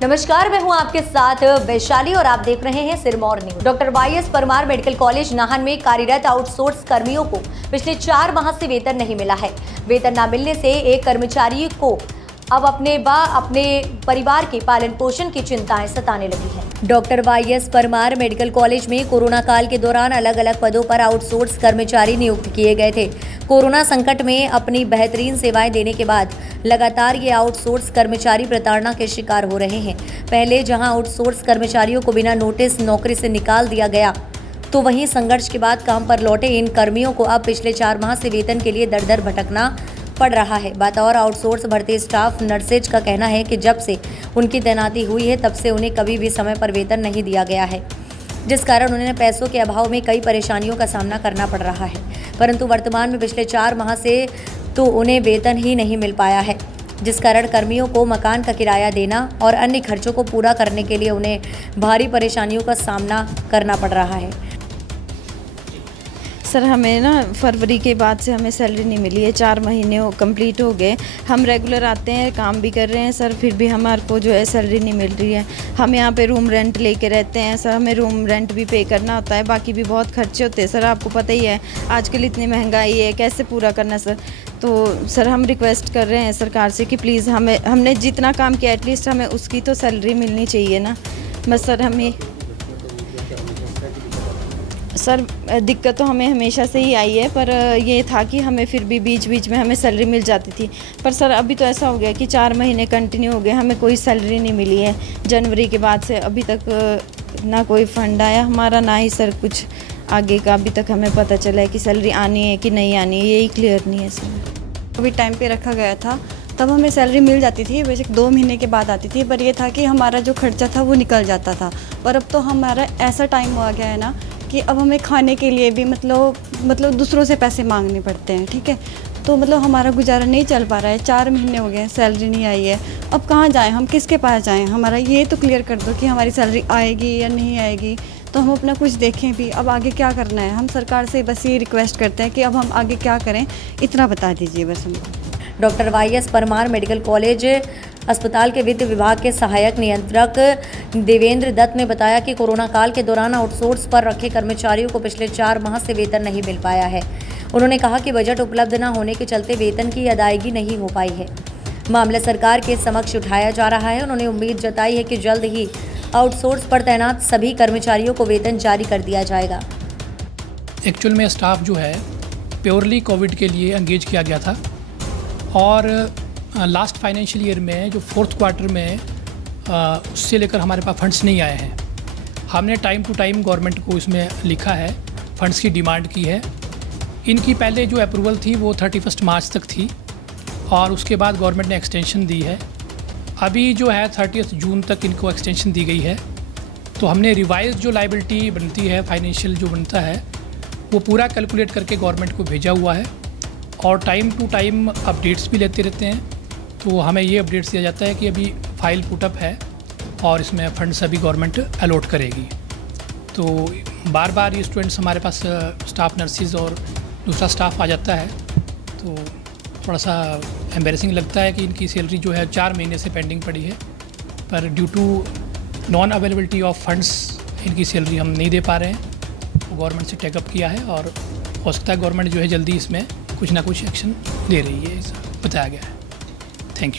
नमस्कार, मैं हूं आपके साथ वैशाली और आप देख रहे हैं Sirmaur news. Doctor Y S. Parmar medical college Nahan में कार्यरत आउटसोर्स कर्मियों को पिछले 4 माह से वेतन नहीं मिला है। वेतन न मिलने से एक कर्मचारी को अब अपने परिवार के पालन पोषण की चिंताएं सताने लगी है। Doctor Y S. Parmar medical college में कोरोना काल के दौरान अलग अलग पदों पर आउटसोर्स कर्मचारी नियुक्त किए गए थे। कोरोना संकट में अपनी बेहतरीन सेवाएं देने के बाद लगातार ये आउटसोर्स कर्मचारी प्रताड़ना के शिकार हो रहे हैं। पहले जहां आउटसोर्स कर्मचारियों को बिना नोटिस नौकरी से निकाल दिया गया, तो वहीं संघर्ष के बाद काम पर लौटे इन कर्मियों को अब पिछले 4 माह से वेतन के लिए दर दर भटकना पड़ रहा है। बतौर आउटसोर्स भर्ती स्टाफ नर्सेज का कहना है कि जब से उनकी तैनाती हुई है तब से उन्हें कभी भी समय पर वेतन नहीं दिया गया है, जिस कारण उन्हें पैसों के अभाव में कई परेशानियों का सामना करना पड़ रहा है। परंतु वर्तमान में पिछले 4 माह से तो उन्हें वेतन ही नहीं मिल पाया है, जिस कारण कर्मियों को मकान का किराया देना और अन्य खर्चों को पूरा करने के लिए उन्हें भारी परेशानियों का सामना करना पड़ रहा है। सर, हमें ना फरवरी के बाद से हमें सैलरी नहीं मिली है। 4 महीने कंप्लीट हो गए। हम रेगुलर आते हैं, काम भी कर रहे हैं सर, फिर भी हमारे को जो है सैलरी नहीं मिल रही है। हम यहाँ पे रूम रेंट लेके रहते हैं सर, हमें रूम रेंट भी पे करना होता है, बाकी भी बहुत खर्चे होते हैं सर। आपको पता ही है आजकल इतनी महंगाई है, कैसे पूरा करना सर। तो सर हम रिक्वेस्ट कर रहे हैं सरकार से कि प्लीज़ हमने जितना काम किया एटलीस्ट हमें उसकी तो सैलरी मिलनी चाहिए ना। बस सर हमें सर दिक्कत तो हमें हमेशा से ही आई है, पर ये था कि हमें फिर भी बीच बीच में हमें सैलरी मिल जाती थी। पर सर अभी तो ऐसा हो गया कि 4 महीने कंटिन्यू हो गए, हमें कोई सैलरी नहीं मिली है। जनवरी के बाद से अभी तक ना कोई फंड आया हमारा, ना ही सर कुछ आगे का अभी तक हमें पता चला है कि सैलरी आनी है कि नहीं आनी है, यही क्लियर नहीं है सर। अभी टाइम पे रखा गया था तब हमें सैलरी मिल जाती थी, बेशक 2 महीने के बाद आती थी, पर ये था कि हमारा जो खर्चा था वो निकल जाता था। पर अब तो हमारा ऐसा टाइम आ गया है ना कि अब हमें खाने के लिए भी मतलब दूसरों से पैसे मांगने पड़ते हैं, ठीक है। तो मतलब हमारा गुजारा नहीं चल पा रहा है। 4 महीने हो गए, सैलरी नहीं आई है। अब कहाँ जाएं, हम किसके पास जाएं? हमारा ये तो क्लियर कर दो कि हमारी सैलरी आएगी या नहीं आएगी, तो हम अपना कुछ देखें भी। अब आगे क्या करना है, हम सरकार से बस ये रिक्वेस्ट करते हैं कि अब हम आगे क्या करें, इतना बता दीजिए बस हमको। Doctor Y S. Parmar medical college अस्पताल के वित्त विभाग के सहायक नियंत्रक देवेंद्र दत्त ने बताया कि कोरोना काल के दौरान आउटसोर्स पर रखे कर्मचारियों को पिछले 4 माह से वेतन नहीं मिल पाया है। उन्होंने कहा कि बजट उपलब्ध न होने के चलते वेतन की अदायगी नहीं हो पाई है। मामला सरकार के समक्ष उठाया जा रहा है। उन्होंने उम्मीद जताई है कि जल्द ही आउटसोर्स पर तैनात सभी कर्मचारियों को वेतन जारी कर दिया जाएगा। एक्चुअल में स्टाफ जो है प्योरली कोविड के लिए एंगेज किया गया था और लास्ट फाइनेंशियल ईयर में जो 4th क्वार्टर में उससे लेकर हमारे पास फंड्स नहीं आए हैं। हमने टाइम टू टाइम गवर्नमेंट को इसमें लिखा है, फंड्स की डिमांड की है। इनकी पहले जो अप्रूवल थी वो 31 मार्च तक थी और उसके बाद गवर्नमेंट ने एक्सटेंशन दी है। अभी जो है 30 जून तक इनको एक्सटेंशन दी गई है। तो हमने रिवाइज जो लायबिलिटी बनती है, फाइनेंशियल जो बनता है, वो पूरा कैलकुलेट करके गवर्नमेंट को भेजा हुआ है और टाइम टू टाइम अपडेट्स भी लेते रहते हैं। तो हमें ये अपडेट्स दिया जाता है कि अभी फाइल पुटअप है और इसमें फंड्स अभी गवर्नमेंट अलॉट करेगी। तो बार बार ये स्टूडेंट्स हमारे पास स्टाफ नर्सिस और दूसरा स्टाफ आ जाता है, तो थोड़ा सा एम्बेरसिंग लगता है कि इनकी सैलरी जो है 4 महीने से पेंडिंग पड़ी है, पर due to non availability of funds इनकी सैलरी हम नहीं दे पा रहे हैं। तो गवर्नमेंट से टेकअप किया है और हो सकता है गवर्नमेंट जो है जल्दी इसमें कुछ ना कुछ एक्शन ले रही है, ऐसा बताया गया है। Thank you.